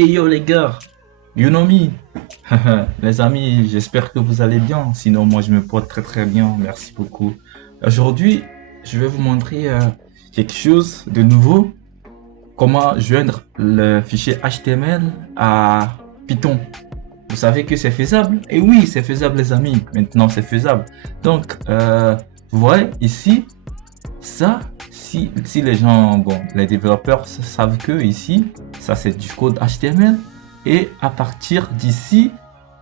Hey yo les gars, you know me. Les amis, j'espère que vous allez bien. Sinon, moi je me porte très bien. Merci beaucoup. Aujourd'hui, je vais vous montrer quelque chose de nouveau. Comment joindre le fichier HTML à Python. Vous savez que c'est faisable? Et oui, c'est faisable les amis. Maintenant, c'est faisable. Donc, vous voyez ici, ça, si les gens, bon, les développeurs savent que ici, ça c'est du code HTML. Et à partir d'ici,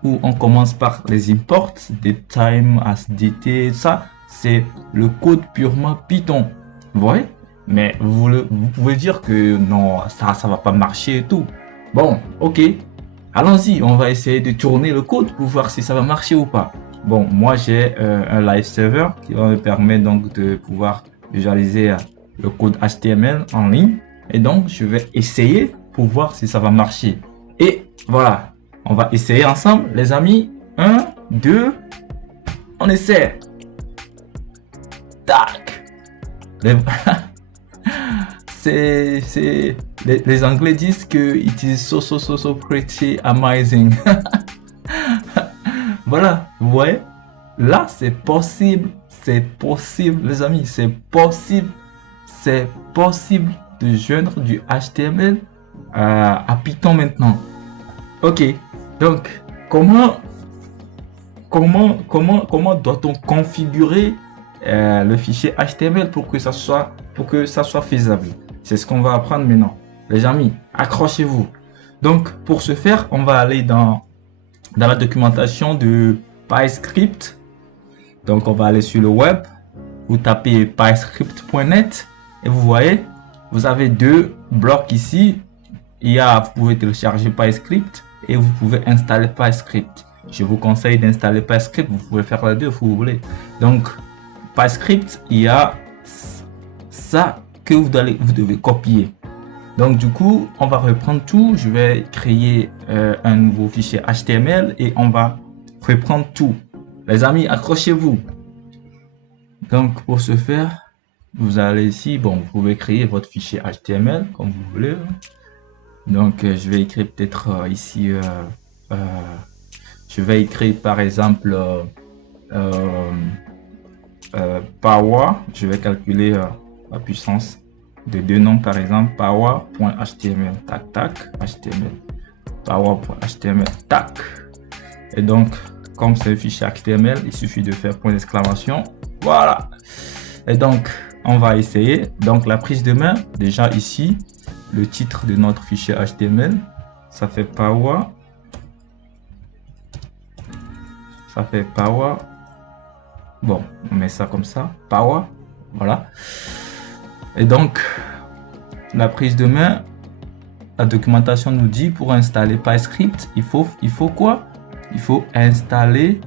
où on commence par les imports, des time, asdt, ça, c'est le code purement Python. Vous voyez? Mais vous pouvez dire que non, ça va pas marcher et tout. Bon, ok. Allons-y, on va essayer de tourner le code pour voir si ça va marcher ou pas. Bon, moi j'ai un live server qui va me permettre donc de pouvoir visualiser le code HTML en ligne. Et donc, je vais essayer pour voir si ça va marcher. Et voilà, on va essayer ensemble, les amis. 1, 2, on essaie. Tac. Les... les Anglais disent que it is so pretty amazing. Voilà, vous voyez, là c'est possible, les amis, c'est possible de joindre du HTML à Python maintenant. Ok, donc comment doit-on configurer le fichier HTML pour que ça soit faisable? C'est ce qu'on va apprendre maintenant. Les amis, accrochez-vous. Donc pour ce faire, on va aller dans la documentation de PyScript. Donc on va aller sur le web, vous tapez pyscript.net et vous voyez, vous avez deux blocs ici. Vous pouvez télécharger PyScript et vous pouvez installer PyScript. Je vous conseille d'installer PyScript, vous pouvez faire les deux si vous voulez. Donc PyScript, il y a ça que vous devez copier. Donc du coup, on va reprendre tout. Je vais créer un nouveau fichier HTML et on va reprendre tout. Les amis, accrochez-vous. Donc pour ce faire, vous allez ici. Bon, vous pouvez créer votre fichier HTML comme vous voulez. Donc je vais écrire peut-être ici. Je vais écrire par exemple power. Je vais calculer la puissance de deux noms, par exemple power.html, tac, html, power.html, tac. Et donc, comme c'est un fichier HTML, il suffit de faire point d'exclamation. Voilà. Et donc, on va essayer. Donc, la prise de main, déjà ici, le titre de notre fichier HTML, ça fait power. Ça fait power. Bon, on met ça comme ça, power. Voilà. Et donc, la prise de main, la documentation nous dit pour installer PyScript, il faut quoi? Il faut installer.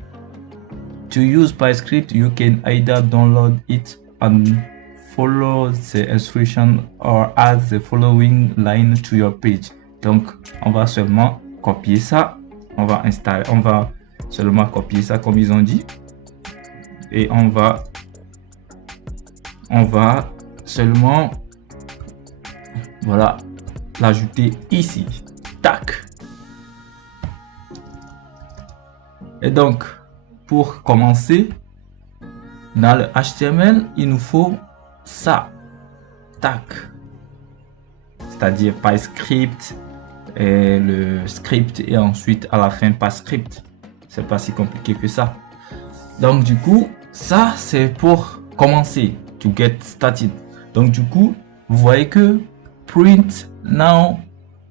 To use PyScript, you can either download it and follow the instruction or add the following line to your page. Donc, on va seulement copier ça. On va seulement copier ça comme ils ont dit. Et on va seulement, voilà, l'ajouter ici. Tac. Et donc, pour commencer, dans le HTML, il nous faut ça. Tac. C'est-à-dire PyScript et le script et ensuite à la fin PyScript. C'est pas si compliqué que ça. Donc du coup, ça c'est pour commencer. To get started. Donc du coup, vous voyez que print now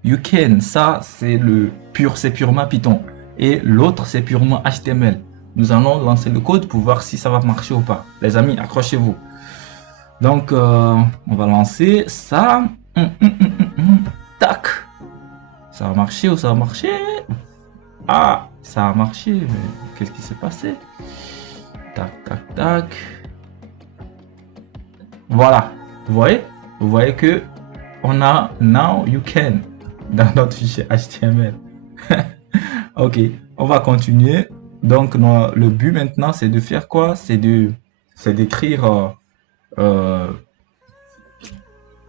you can, ça c'est purement Python et l'autre c'est purement HTML. Nous allons lancer le code pour voir si ça va marcher ou pas. Les amis, accrochez-vous. Donc on va lancer ça. Tac. Ça va marcher ou ça va marcher? Ah, ça a marché, mais qu'est-ce qui s'est passé? Tac. Voilà, vous voyez que on a now you can dans notre fichier HTML. Ok, on va continuer. Donc le but maintenant c'est de faire quoi? C'est d'écrire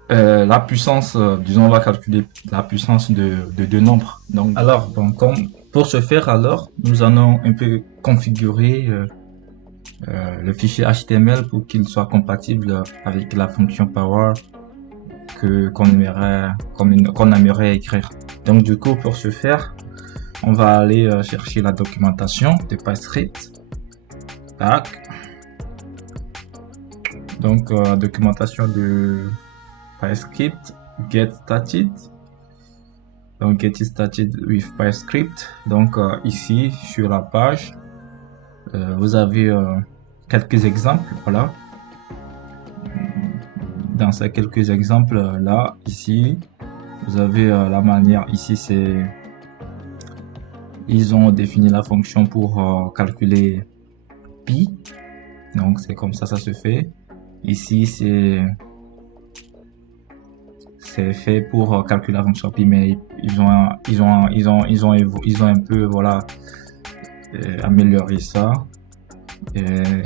la puissance, disons, on va calculer la puissance de deux nombres. Donc, alors, bon, comme pour ce faire, alors, nous allons un peu configurer le fichier HTML pour qu'il soit compatible avec la fonction power que qu'on aimerait écrire. Donc, du coup, pour ce faire, on va aller chercher la documentation de PyScript. Tac. Donc, documentation de PyScript, get started. Donc, get started with PyScript. Donc, ici, sur la page, vous avez quelques exemples. Voilà. Dans ces quelques exemples là, ici, vous avez la manière. Ici, c'est ils ont défini la fonction pour calculer pi. Donc, c'est comme ça se fait. Ici, c'est fait pour calculer la fonction pi, mais ils ont un peu, voilà, amélioré ça. Et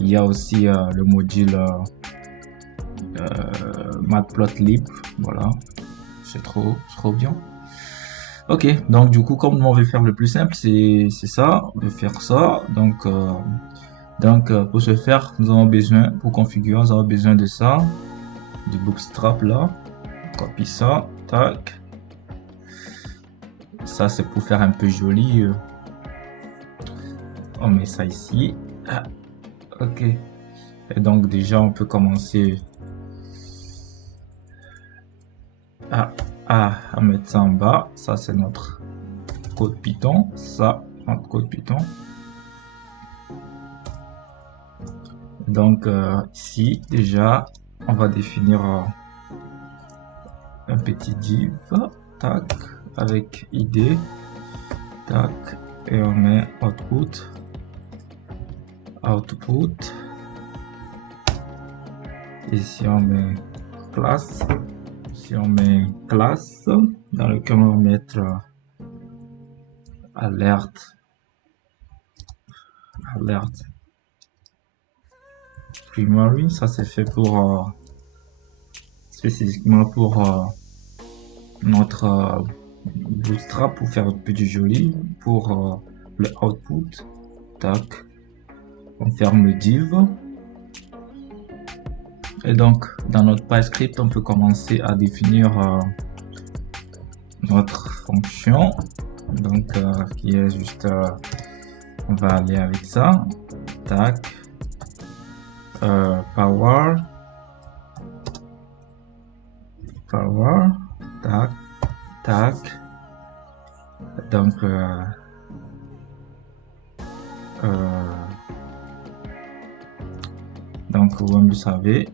il y a aussi le module matplotlib, voilà, c'est trop bien. Ok, donc du coup, comme on veut faire le plus simple, c'est ça, on veut faire ça. Donc pour ce faire, nous avons besoin, pour configurer, nous avons besoin de ça, du bootstrap là. Copie ça, tac. Ça c'est pour faire un peu joli. On met ça ici. Ah, ok. Et donc déjà on peut commencer à mettre ça en bas. Ça c'est notre code Python. Ça, notre code Python. Donc ici déjà on va définir un petit div, tac, avec id, tac, et on met output. Ici on met classe. Si on met classe, dans lequel on va mettre alerte primary, ça c'est fait pour spécifiquement pour notre bootstrap, pour faire un peu du joli. Pour le output, tac, on ferme le div. Et donc dans notre PyScript on peut commencer à définir notre fonction, donc qui est juste on va aller avec ça, tac, power, tac, tac. Donc vous le savez.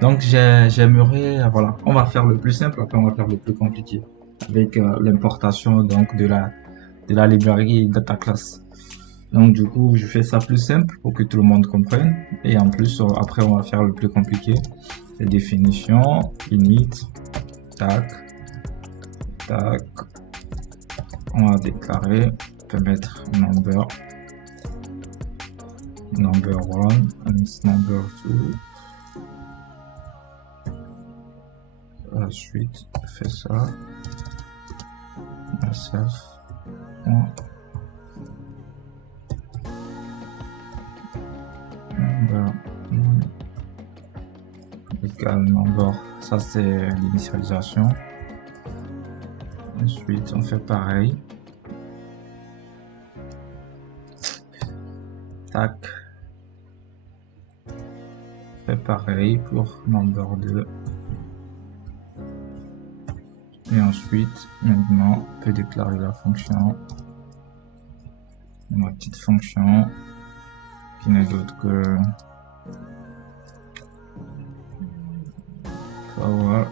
Donc j'aimerais, voilà, on va faire le plus simple, après on va faire le plus compliqué avec l'importation donc de la librairie data class. Donc du coup je fais ça plus simple pour que tout le monde comprenne, et en plus après on va faire le plus compliqué. Les définitions, init, tac, tac, on va déclarer, on peut mettre number 1 and number 2. Ensuite, on fait ça. Self. Number 1 égale number. Ça, c'est l'initialisation. Ensuite, on fait pareil. Tac. On fait pareil pour number 2. Et ensuite, maintenant, on peut déclarer la fonction, ma petite fonction, qui n'est d'autre que power.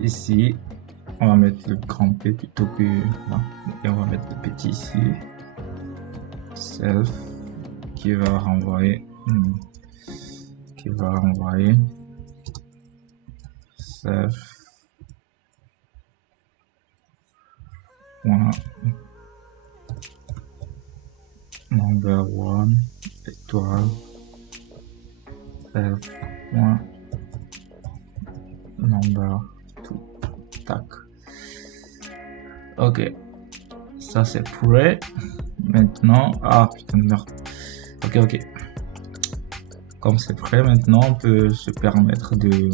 Ici, on va mettre le grand P plutôt que là, et on va mettre le petit ici, self, qui va renvoyer self. Number 1 étoile number 2. Tac. Ok. Ça c'est prêt. Maintenant, ah putain de merde. Ok. Comme c'est prêt, maintenant on peut se permettre de...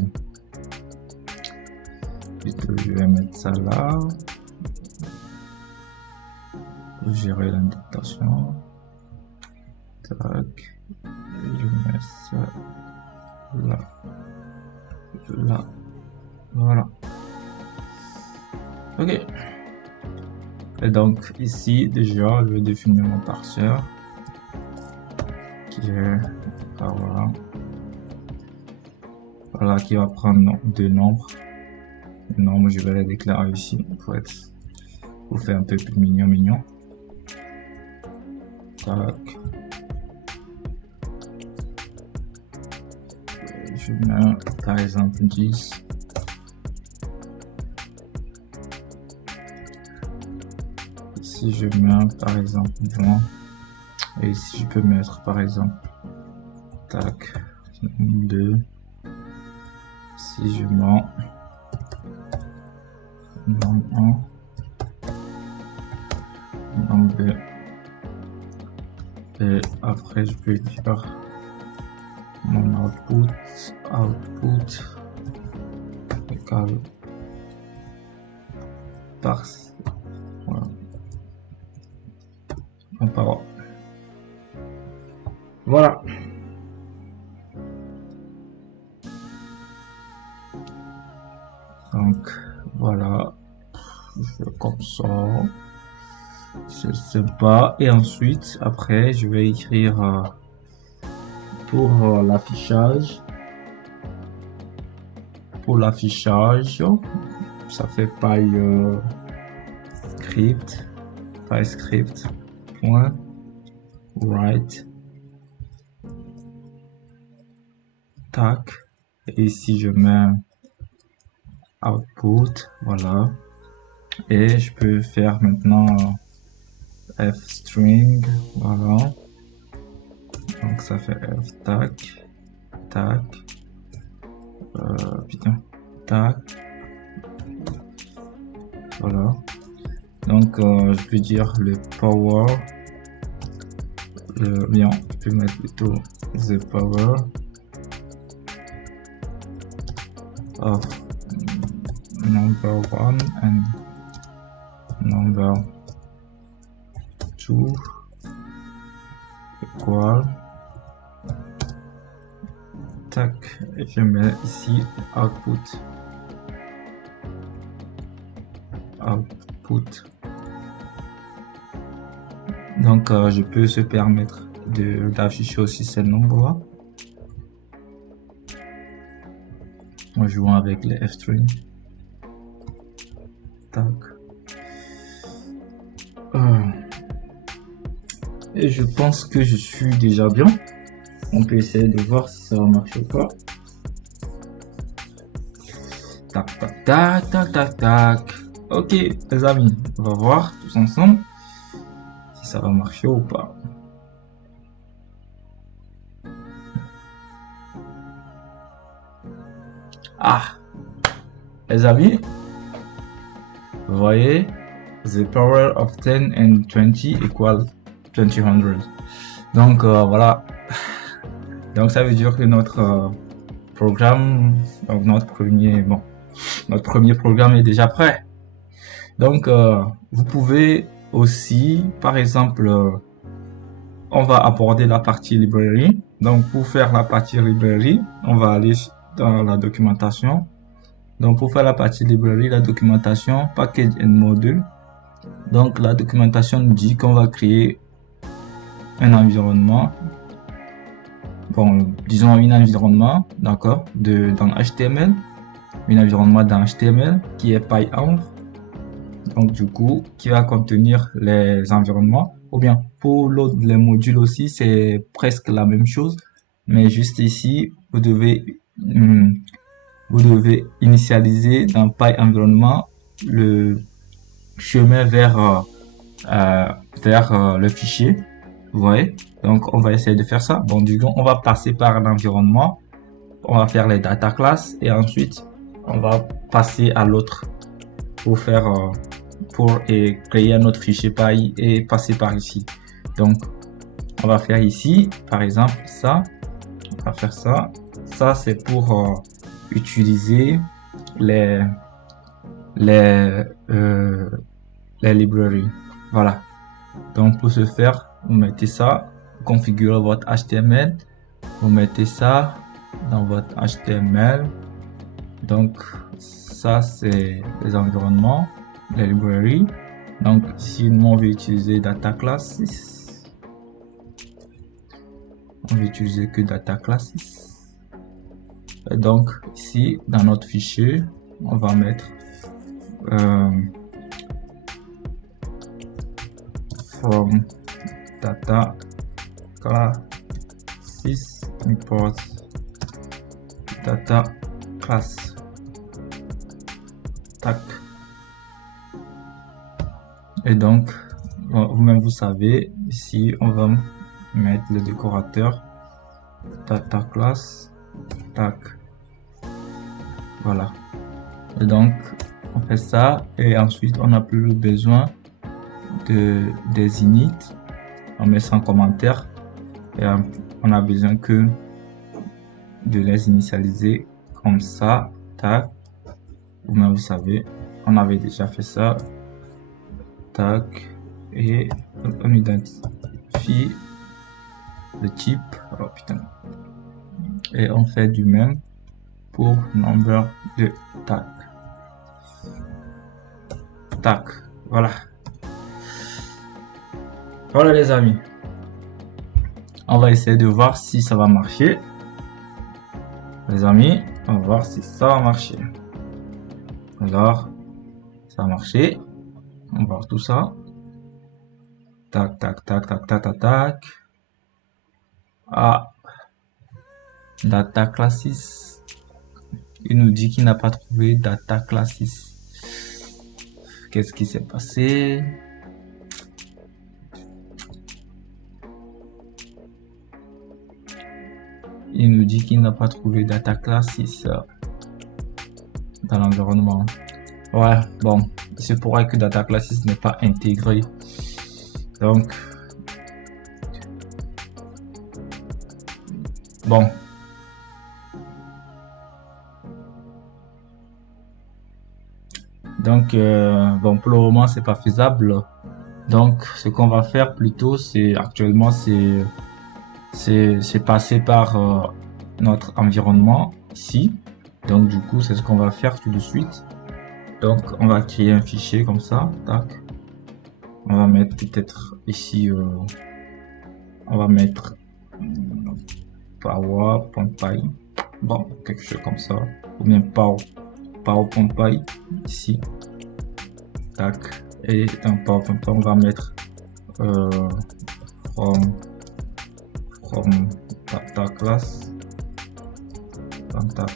Je vais mettre ça là. Pour gérer l'indexation. Tac. Je mets ça là. Là. Voilà. Ok. Et donc ici déjà je vais définir mon parseur qui est voilà qui va prendre deux nombres. Les nombres je vais les déclarer ici pour faire un peu plus mignon. Tac. Je mets par exemple 10. Si je mets par exemple 20 et ici je peux mettre par exemple tac 2. Si je mets nombre 1 nombre 2 et après je peux dire mon output égale parse. Voilà. Voilà. Donc voilà, je fais comme ça, c'est sympa. Et ensuite après je vais écrire pour l'affichage, ça fait script point write tac, et ici je mets output, voilà, et je peux faire maintenant f string, voilà, donc ça fait f tac voilà. Donc je peux dire le power, bien, je peux mettre plutôt the power of number 1 and number 2 equal tac, et je mets ici output. Donc je peux se permettre d'afficher aussi ces nombres là en jouant avec les f-string. Tac. Et je pense que je suis déjà bien. On peut essayer de voir si ça va marcher ou pas. Tac. Ok les amis, on va voir tous ensemble si ça va marcher ou pas. Ah les amis, vous voyez, the power of 10 and 20 equal 2000. Donc voilà, donc ça veut dire que notre programme, donc notre premier programme est déjà prêt. Donc vous pouvez aussi, par exemple, on va aborder la partie librairie. Donc pour faire la partie librairie, on va aller dans la documentation. Donc pour faire la partie librairie, la documentation, package and module. Donc la documentation nous dit qu'on va créer un environnement, bon disons un environnement, d'accord, dans HTML, un environnement dans HTML qui est PyEnv. Donc du coup qui va contenir les environnements, ou bien pour l'autre, les modules aussi c'est presque la même chose, mais juste ici vous devez initialiser dans PyEnvironment le chemin vers le fichier, vous voyez. Donc on va essayer de faire ça. Bon, du coup on va passer par l'environnement, on va faire les data classes et ensuite on va passer à l'autre pour faire créer un autre fichier pareil et passer par ici. Donc on va faire ici par exemple ça, on va faire ça. Ça c'est pour utiliser les librairies. Voilà. Donc pour ce faire, vous mettez ça, vous configurez votre HTML, vous mettez ça dans votre HTML. Donc ça c'est les environnements, les librairies. Donc ici nous on veut utiliser data classes. On veut utiliser que data classes. Et donc ici dans notre fichier, on va mettre from data classes import data class. Tac. Et donc vous-même vous savez, ici on va mettre le décorateur data class. Tac. Voilà. Et donc on fait ça et ensuite on n'a plus besoin des init. On met ça en commentaire et on a besoin que de les initialiser comme ça. Tac. Vous savez, on avait déjà fait ça. Tac. Et on identifie le type. Oh putain. Et on fait du même pour number de tac. Tac. Voilà. Voilà les amis. On va essayer de voir si ça va marcher. Les amis, on va voir si ça va marcher. Alors, ça a marché. On va voir tout ça. Tac, tac, tac, tac, tac, tac, tac. Ah. Data classes. Il nous dit qu'il n'a pas trouvé data classes. Qu'est-ce qui s'est passé? Il nous dit qu'il n'a pas trouvé data classes dans l'environnement. Ouais, bon, c'est pour que data classes n'est pas intégré. Donc, bon. Donc, bon, pour le moment, c'est pas faisable. Donc, ce qu'on va faire plutôt, c'est actuellement, c'est passer par notre environnement ici. Donc, du coup, c'est ce qu'on va faire tout de suite. Donc, on va créer un fichier comme ça. Tac. On va mettre peut-être ici, on va mettre power.py. Bon, quelque chose comme ça. Ou bien power.py ici. Tac. Et dans power.py, on va mettre from data class from data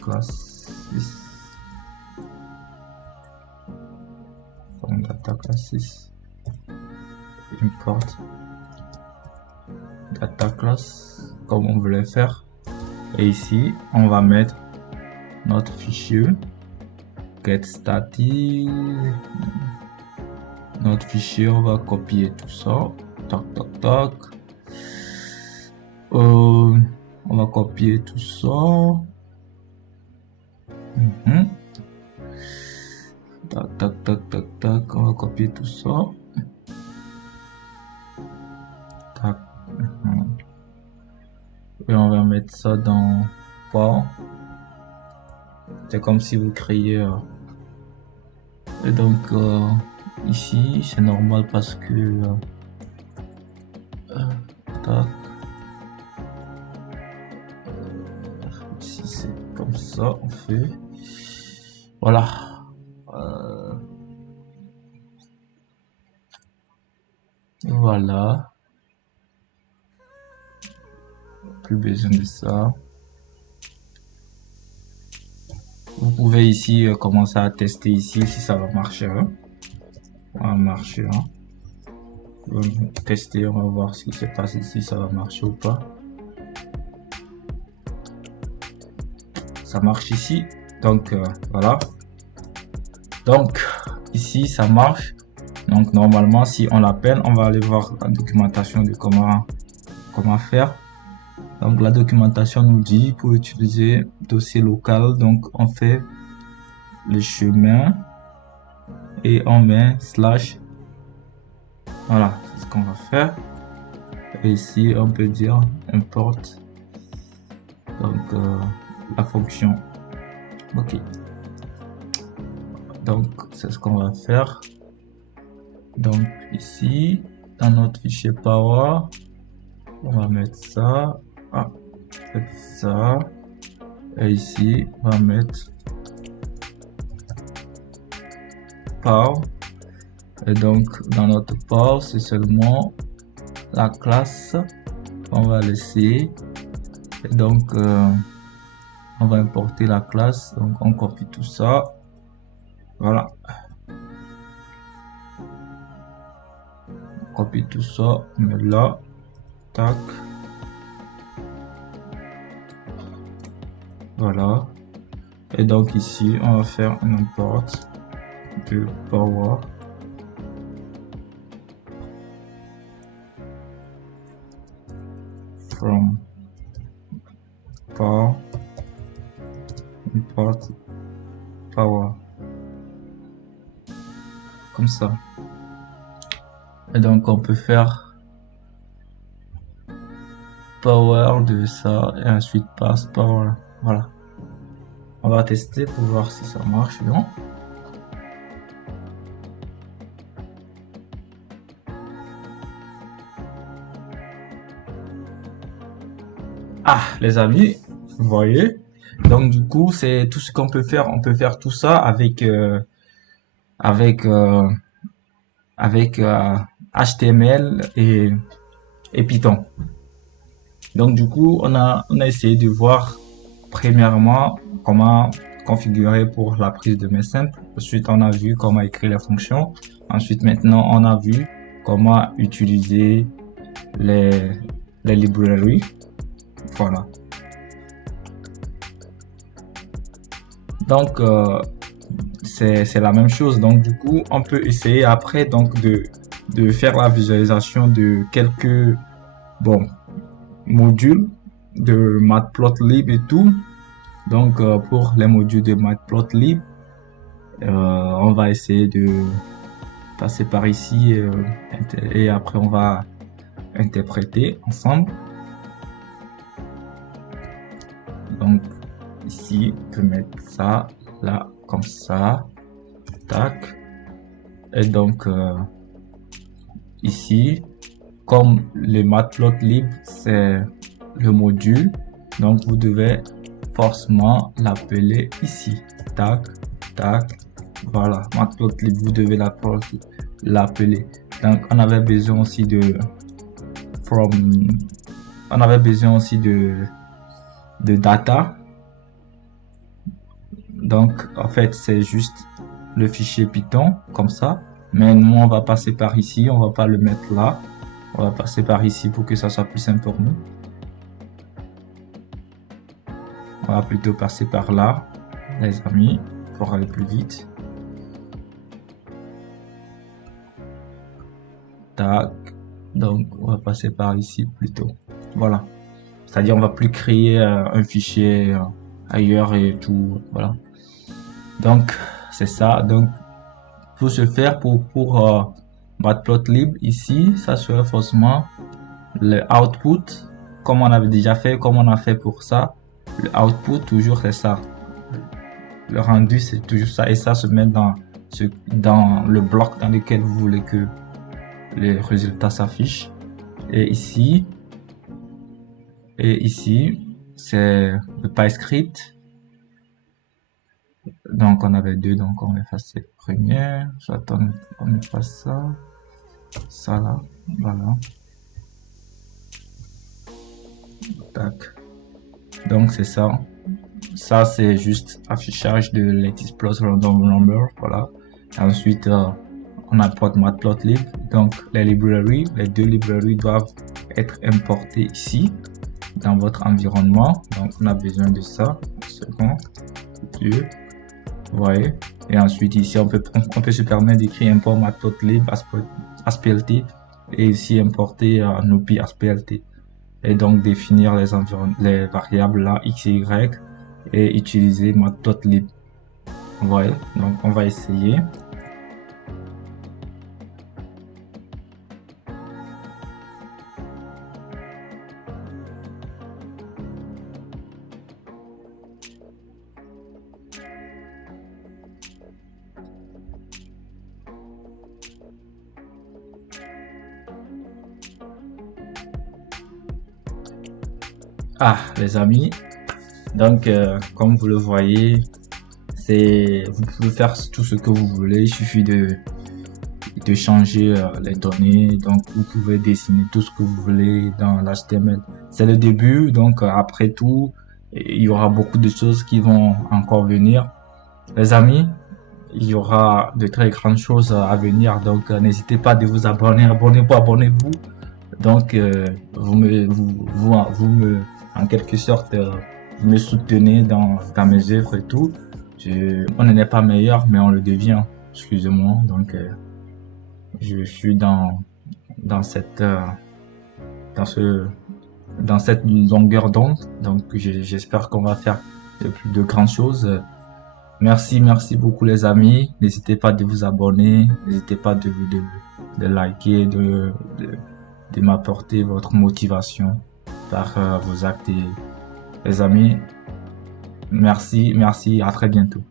classes import data class comme on voulait faire. Et ici on va mettre notre fichier get static. Notre fichier, on va copier tout ça. Tac tac tac. On va copier tout ça. Tac tac tac tac tac. On va copier tout ça. Tac. Et on va mettre ça dans Power. C'est comme si vous créez. Et donc ici c'est normal parce que tac. Si c'est comme ça on fait. Voilà. Voilà. Plus besoin de ça. Vous pouvez ici commencer à tester ici si ça va marcher. Ça va marcher. On va tester, on va voir ce qui se passe ici, ça va marcher ou pas. Ça marche ici. Donc voilà. Donc ici ça marche. Donc normalement si on l'appelle, on va aller voir la documentation de comment faire. Donc la documentation nous dit pour utiliser dossier local, donc on fait le chemin et on met slash. Voilà, c'est ce qu'on va faire. Et ici on peut dire import donc la fonction. Ok, donc c'est ce qu'on va faire. Donc ici dans notre fichier power on va mettre ça, ça, et ici on va mettre power. Et donc dans notre power c'est seulement la classe on va laisser. Et donc on va importer la classe, donc on copie tout ça, voilà, on copie tout ça, on met là, tac, voilà. Et donc ici on va faire un import de power from power import power comme ça. Et donc on peut faire power de ça et ensuite passe power. Voilà, on va tester pour voir si ça marche bien. Ah les amis, vous voyez, donc du coup c'est tout ce qu'on peut faire. On peut faire tout ça avec HTML et Python. Donc du coup on a essayé de voir premièrement comment configurer pour la prise de main simple. Ensuite on a vu comment écrire les fonctions. Ensuite maintenant on a vu comment utiliser les librairies. Voilà. Donc c'est la même chose. Donc du coup on peut essayer après donc de faire la visualisation de quelques modules de Matplotlib et tout. Donc pour les modules de Matplotlib on va essayer de passer par ici et après on va interpréter ensemble. Donc ici on peut mettre ça là comme ça, tac. Et donc ici comme le Matplotlib c'est le module, donc vous devez forcément l'appeler ici, tac tac, voilà. Matplotlib vous devez l'appeler. Donc on avait besoin aussi de data. Donc en fait c'est juste le fichier Python comme ça, mais nous on va passer par ici, on va pas le mettre là, on va passer par ici pour que ça soit plus simple pour nous. On va plutôt passer par là les amis pour aller plus vite. Tac, donc on va passer par ici plutôt, voilà. C'est-à-dire on va plus créer un fichier ailleurs et tout, voilà. Donc c'est ça. Donc pour ce faire, pour Matplotlib ici, ça serait forcément le output comme on avait déjà fait, comme on a fait pour ça. Le output toujours c'est ça, le rendu c'est toujours ça, et ça se met dans le bloc dans lequel vous voulez que les résultats s'affichent. Et ici c'est le PyScript. Donc on avait deux, donc on efface cette première, j'attends, on efface ça là, voilà, tac. Donc c'est ça, c'est juste affichage de letexplot random number, voilà. Ensuite on apporte Matplotlib, donc les deux librairies doivent être importées ici dans votre environnement. Donc on a besoin de ça, une seconde, E. Vous voyez? Et ensuite, ici, on peut se permettre d'écrire import matplotlib ASPLT et ici importer NuPy ASPLT. Et donc définir les variables là, x et y, et utiliser matplotlib. Vous voyez? Donc on va essayer. Ah, les amis, donc comme vous le voyez, vous pouvez faire tout ce que vous voulez, il suffit de changer les données, donc vous pouvez dessiner tout ce que vous voulez dans l'HTML. C'est le début, donc après tout, il y aura beaucoup de choses qui vont encore venir. Les amis, il y aura de très grandes choses à venir, donc n'hésitez pas de vous abonner, abonnez-vous. Donc vous me, en quelque sorte, vous me soutenez dans mes œuvres et tout. On n'est pas meilleur, mais on le devient. Excusez-moi. Donc je suis dans cette dans cette longueur d'onde. Donc j'espère qu'on va faire de grandes choses. Merci beaucoup les amis. N'hésitez pas de vous abonner, n'hésitez pas de liker, de m'apporter votre motivation par vos actes. Et les amis, merci, à très bientôt.